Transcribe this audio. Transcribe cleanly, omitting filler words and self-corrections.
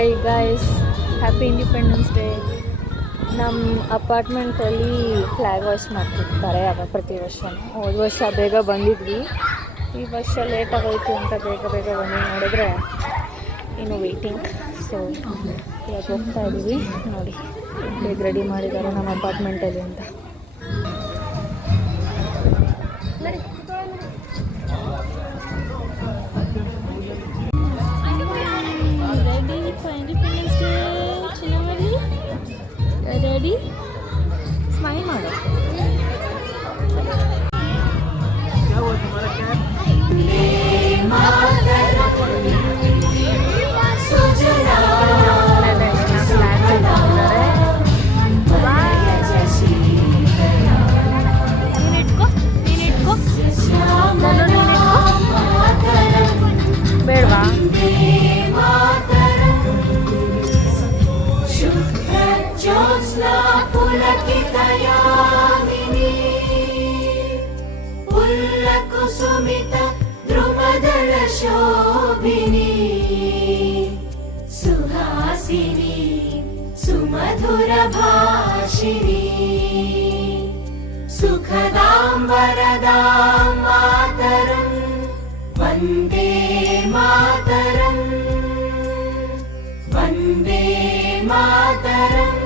Hi guys, happy independence day. ನಮ್ಮ ಅಪಾರ್ಟ್ಮೆಂಟಲ್ಲಿ flag ಹಾಯ್ಸ್ಟ್ ಮಾಡ್ತಿರ್ತಾರೆ ಆಗ ಪ್ರತಿ ವರ್ಷ. ಹೋದ ವರ್ಷ ಬೇಗ ಬಂದಿದ್ವಿ, ಈ ವರ್ಷ ಲೇಟ್ ಆಗೋಯ್ತು ಅಂತ ಬೇಗ ಬಂದು ನೋಡಿದ್ರೆ ಇನ್ನು ವೆಯ್ಟಿಂಗ್. ಸೊ ಇವಾಗ ಹೋಗ್ತಾ ಇದ್ದೀವಿ. ನೋಡಿ ಬೇಗ ರೆಡಿ ಮಾಡಿದ್ದಾರೆ ನಮ್ಮ ಅಪಾರ್ಟ್ಮೆಂಟಲ್ಲಿ ಅಂತ. ರೆಡಿ ಫಾರ್ ಇಂಡಿಪೆಂಡೆನ್ಸ್ ಡೇ ಚಿನ್ನವಲ್ಲಿ. ರೆಡಿ, ಸ್ಮೈಲ್ ಮಾಡು. ಬೇಡವಾ? ಕುಸುಮಿತ ಧ್ರುವದಳ ಶೋಭಿನಿ ಸುಹಾಸಿನಿ ಸುಮಧುರ ಭಾಷಿಣಿ ಸುಖದಾಂ ವರದಾಂ ಮಾತರಂ ವಂದೇ ಮಾತರಂ ವಂದೇ ಮಾತರಂ.